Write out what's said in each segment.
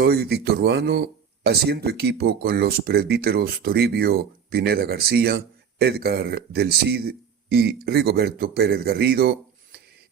Soy Víctor Ruano, haciendo equipo con los presbíteros Toribio Pineda García, Edgar del Cid y Rigoberto Pérez Garrido,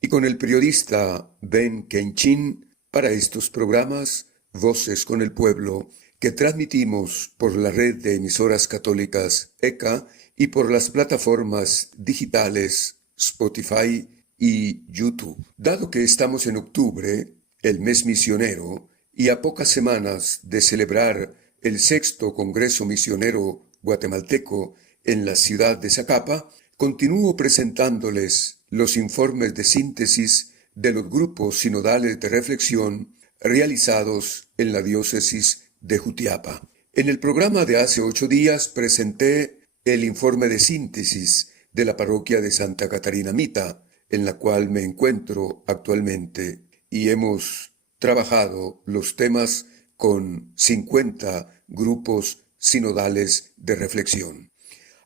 y con el periodista Ben Kenchin para estos programas Voces con el Pueblo, que transmitimos por la red de emisoras católicas ECA y por las plataformas digitales Spotify y YouTube. Dado que estamos en octubre, el mes misionero, y a pocas semanas de celebrar el sexto Congreso Misionero Guatemalteco en la ciudad de Zacapa, continúo presentándoles los informes de síntesis de los grupos sinodales de reflexión realizados en la diócesis de Jutiapa. En el programa de hace 8 días presenté el informe de síntesis de la parroquia de Santa Catarina Mita, en la cual me encuentro actualmente, y hemos trabajado los temas con 50 grupos sinodales de reflexión.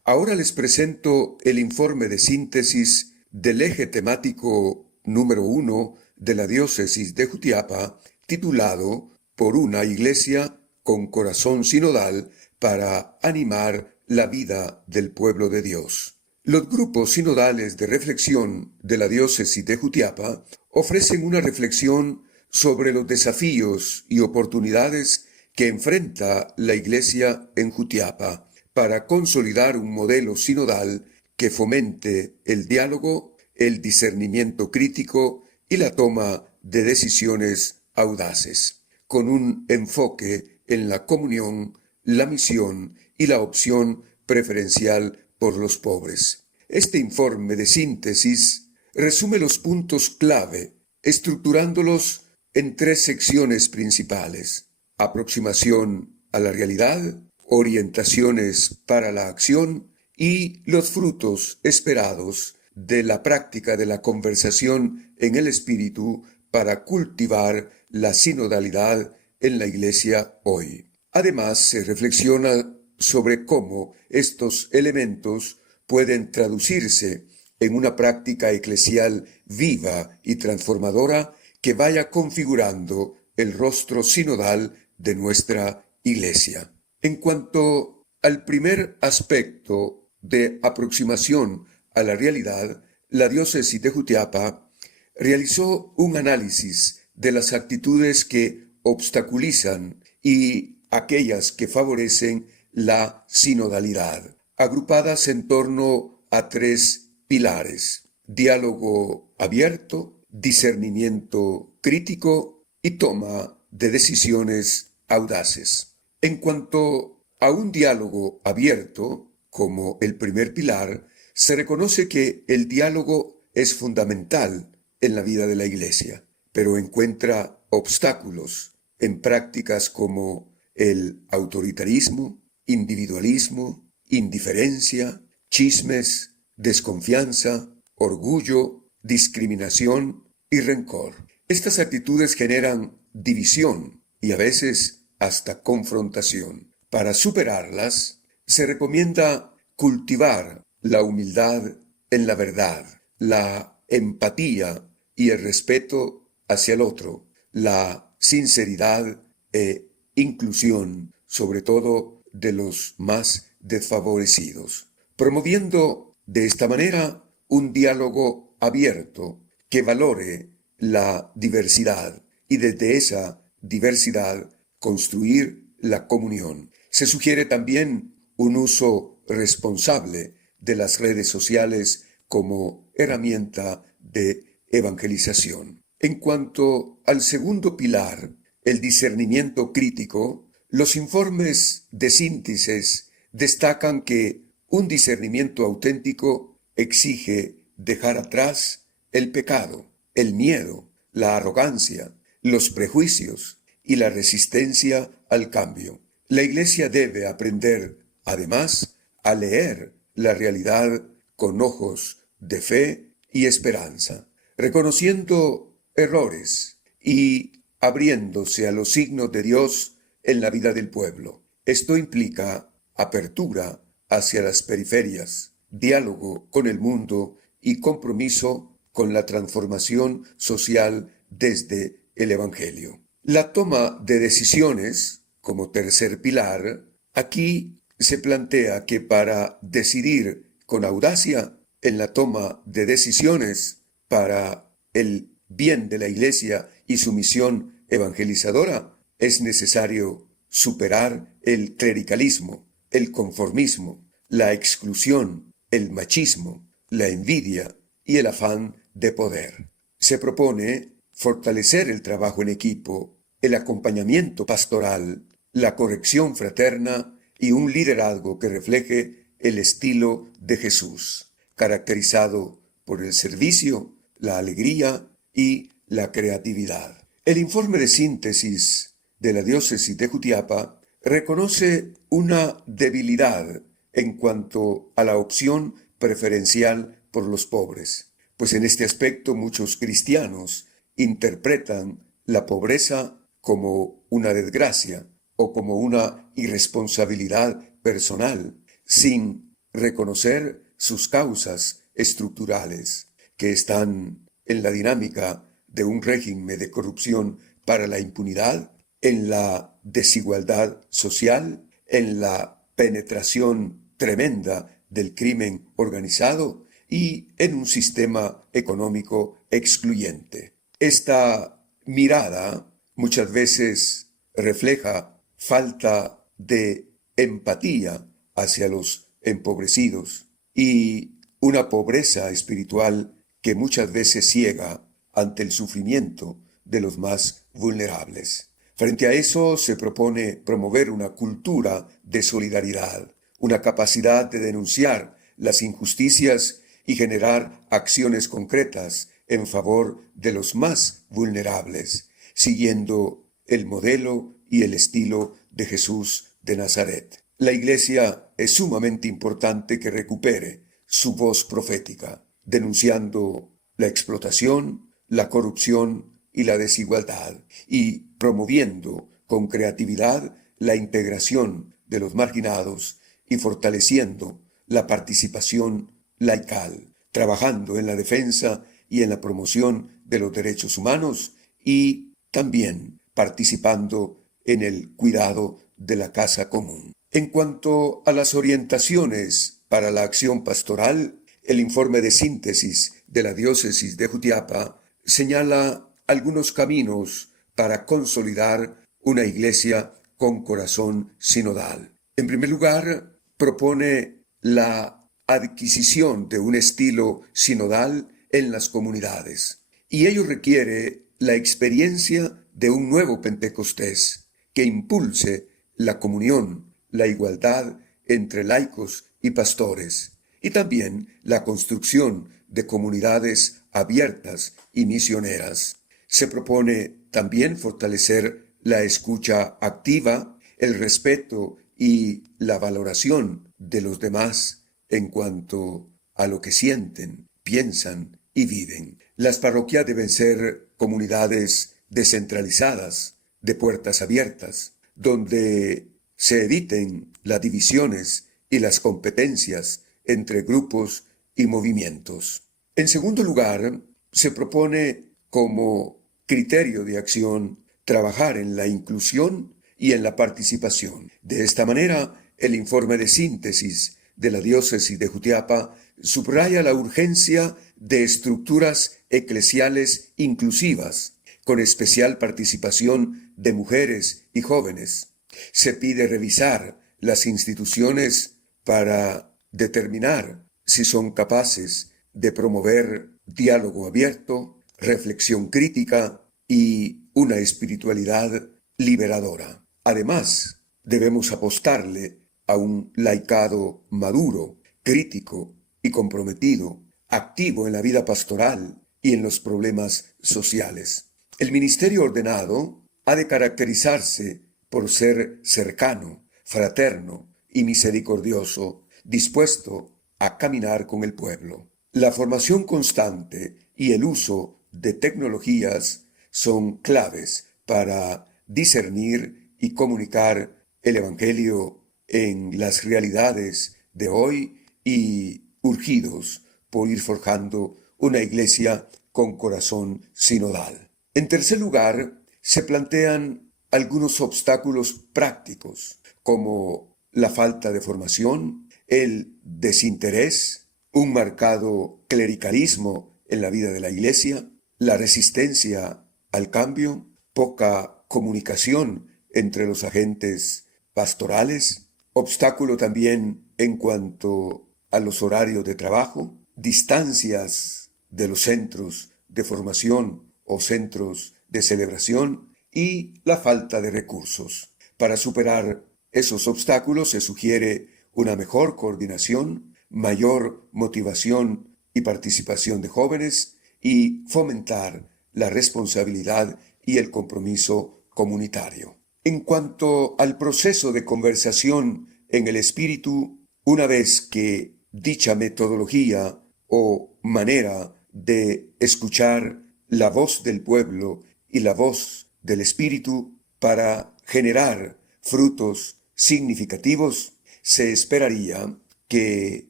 Ahora les presento el informe de síntesis del eje temático número 1 de la diócesis de Jutiapa, titulado Por una iglesia con corazón sinodal para animar la vida del pueblo de Dios. Los grupos sinodales de reflexión de la diócesis de Jutiapa ofrecen una reflexión sobre los desafíos y oportunidades que enfrenta la Iglesia en Jutiapa para consolidar un modelo sinodal que fomente el diálogo, el discernimiento crítico y la toma de decisiones audaces, con un enfoque en la comunión, la misión y la opción preferencial por los pobres. Este informe de síntesis resume los puntos clave, estructurándolos en 3 secciones principales: aproximación a la realidad, orientaciones para la acción y los frutos esperados de la práctica de la conversación en el Espíritu para cultivar la sinodalidad en la Iglesia hoy. Además, se reflexiona sobre cómo estos elementos pueden traducirse en una práctica eclesial viva y transformadora que vaya configurando el rostro sinodal de nuestra Iglesia. En cuanto al primer aspecto de aproximación a la realidad, la diócesis de Jutiapa realizó un análisis de las actitudes que obstaculizan y aquellas que favorecen la sinodalidad, agrupadas en torno a 3 pilares: diálogo abierto, discernimiento crítico y toma de decisiones audaces. En cuanto a un diálogo abierto, como el primer pilar, se reconoce que el diálogo es fundamental en la vida de la Iglesia, pero encuentra obstáculos en prácticas como el autoritarismo, individualismo, indiferencia, chismes, desconfianza, orgullo, discriminación y rencor. Estas actitudes generan división y a veces hasta confrontación. Para superarlas, se recomienda cultivar la humildad en la verdad, la empatía y el respeto hacia el otro, la sinceridad e inclusión, sobre todo de los más desfavorecidos, promoviendo de esta manera un diálogo abierto que valore la diversidad y desde esa diversidad construir la comunión. Se sugiere también un uso responsable de las redes sociales como herramienta de evangelización. En cuanto al segundo pilar, el discernimiento crítico, los informes de síntesis destacan que un discernimiento auténtico exige dejar atrás el pecado, el miedo, la arrogancia, los prejuicios y la resistencia al cambio. La Iglesia debe aprender, además, a leer la realidad con ojos de fe y esperanza, reconociendo errores y abriéndose a los signos de Dios en la vida del pueblo. Esto implica apertura hacia las periferias, diálogo con el mundo y compromiso con la transformación social desde el Evangelio. La toma de decisiones, como tercer pilar, aquí se plantea que para decidir con audacia en la toma de decisiones para el bien de la Iglesia y su misión evangelizadora, es necesario superar el clericalismo, el conformismo, la exclusión, el machismo, la envidia y el afán de poder. Se propone fortalecer el trabajo en equipo, el acompañamiento pastoral, la corrección fraterna y un liderazgo que refleje el estilo de Jesús, caracterizado por el servicio, la alegría y la creatividad. El informe de síntesis de la diócesis de Jutiapa reconoce una debilidad en cuanto a la opción preferencial por los pobres, pues en este aspecto muchos cristianos interpretan la pobreza como una desgracia o como una irresponsabilidad personal, sin reconocer sus causas estructurales, que están en la dinámica de un régimen de corrupción para la impunidad, en la desigualdad social, en la penetración tremenda del crimen organizado y en un sistema económico excluyente. Esta mirada muchas veces refleja falta de empatía hacia los empobrecidos y una pobreza espiritual que muchas veces ciega ante el sufrimiento de los más vulnerables. Frente a eso se propone promover una cultura de solidaridad, una capacidad de denunciar las injusticias y generar acciones concretas en favor de los más vulnerables, siguiendo el modelo y el estilo de Jesús de Nazaret. La Iglesia es sumamente importante que recupere su voz profética, denunciando la explotación, la corrupción y la desigualdad, y promoviendo con creatividad la integración de los marginados y fortaleciendo la participación laical, trabajando en la defensa y en la promoción de los derechos humanos y también participando en el cuidado de la casa común. En cuanto a las orientaciones para la acción pastoral, el informe de síntesis de la diócesis de Jutiapa señala algunos caminos para consolidar una iglesia con corazón sinodal. En primer lugar, propone la adquisición de un estilo sinodal en las comunidades, y ello requiere la experiencia de un nuevo Pentecostés que impulse la comunión, la igualdad entre laicos y pastores, y también la construcción de comunidades abiertas y misioneras. Se propone también fortalecer la escucha activa, el respeto y la valoración de los demás en cuanto a lo que sienten, piensan y viven. Las parroquias deben ser comunidades descentralizadas, de puertas abiertas, donde se eviten las divisiones y las competencias entre grupos y movimientos. En segundo lugar, se propone como criterio de acción trabajar en la inclusión y en la participación. De esta manera, el informe de síntesis de la diócesis de Jutiapa subraya la urgencia de estructuras eclesiales inclusivas, con especial participación de mujeres y jóvenes. Se pide revisar las instituciones para determinar si son capaces de promover diálogo abierto, reflexión crítica y una espiritualidad liberadora. Además, debemos apostarle a un laicado maduro, crítico y comprometido, activo en la vida pastoral y en los problemas sociales. El ministerio ordenado ha de caracterizarse por ser cercano, fraterno y misericordioso, dispuesto a caminar con el pueblo. La formación constante y el uso de tecnologías son claves para discernir y comunicar el Evangelio en las realidades de hoy y urgidos por ir forjando una iglesia con corazón sinodal. En tercer lugar, se plantean algunos obstáculos prácticos, como la falta de formación, el desinterés, un marcado clericalismo en la vida de la Iglesia, la resistencia al cambio, poca comunicación entre los agentes pastorales, obstáculo también en cuanto a los horarios de trabajo, distancias de los centros de formación o centros de celebración y la falta de recursos. Para superar esos obstáculos se sugiere una mejor coordinación, mayor motivación y participación de jóvenes y fomentar la responsabilidad y el compromiso comunitario. En cuanto al proceso de conversación en el espíritu, una vez que dicha metodología o manera de escuchar la voz del pueblo y la voz del espíritu para generar frutos significativos, se esperaría que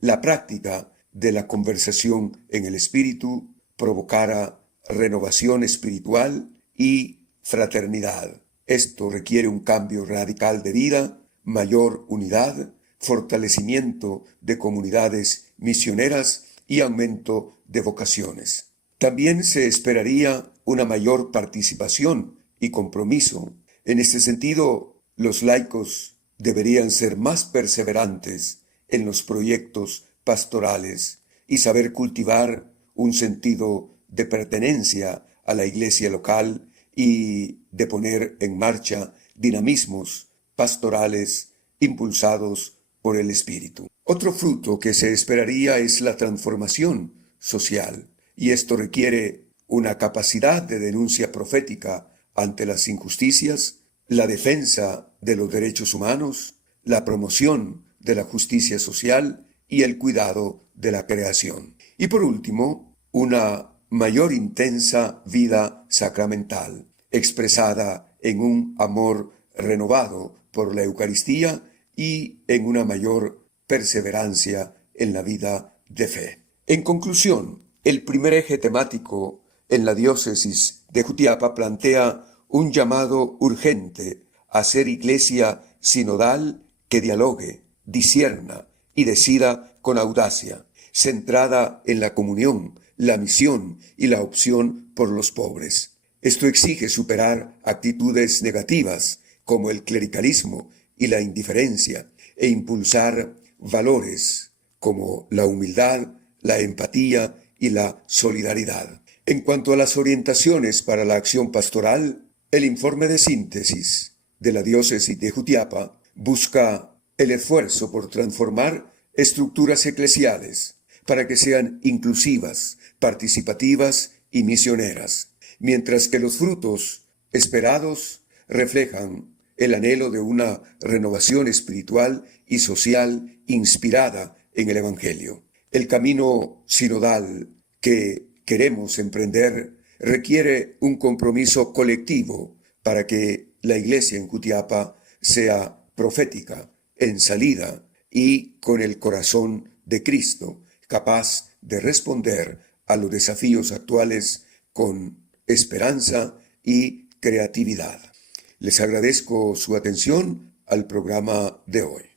la práctica de la conversación en el espíritu provocara renovación espiritual y fraternidad. Esto requiere un cambio radical de vida, mayor unidad, fortalecimiento de comunidades misioneras y aumento de vocaciones. También se esperaría una mayor participación y compromiso. En este sentido, los laicos deberían ser más perseverantes en los proyectos pastorales y saber cultivar un sentido de pertenencia a la iglesia local y de poner en marcha dinamismos pastorales impulsados por el Espíritu. Otro fruto que se esperaría es la transformación social, y esto requiere una capacidad de denuncia profética ante las injusticias, la defensa de los derechos humanos, la promoción de la justicia social y el cuidado de la creación. Y por último, una mayor intensa vida sacramental, expresada en un amor renovado por la Eucaristía y en una mayor perseverancia en la vida de fe. En conclusión, el primer eje temático en la diócesis de Jutiapa plantea un llamado urgente a ser iglesia sinodal que dialogue, discierna y decida con audacia, centrada en la comunión, la misión y la opción por los pobres. Esto exige superar actitudes negativas como el clericalismo y la indiferencia e impulsar valores como la humildad, la empatía y la solidaridad. En cuanto a las orientaciones para la acción pastoral, el informe de síntesis de la diócesis de Jutiapa busca el esfuerzo por transformar estructuras eclesiales para que sean inclusivas, participativas y misioneras, mientras que los frutos esperados reflejan el anhelo de una renovación espiritual y social inspirada en el Evangelio. El camino sinodal que queremos emprender requiere un compromiso colectivo para que la Iglesia en Jutiapa sea profética, en salida y con el corazón de Cristo, capaz de responder a los desafíos actuales con esperanza y creatividad. Les agradezco su atención al programa de hoy.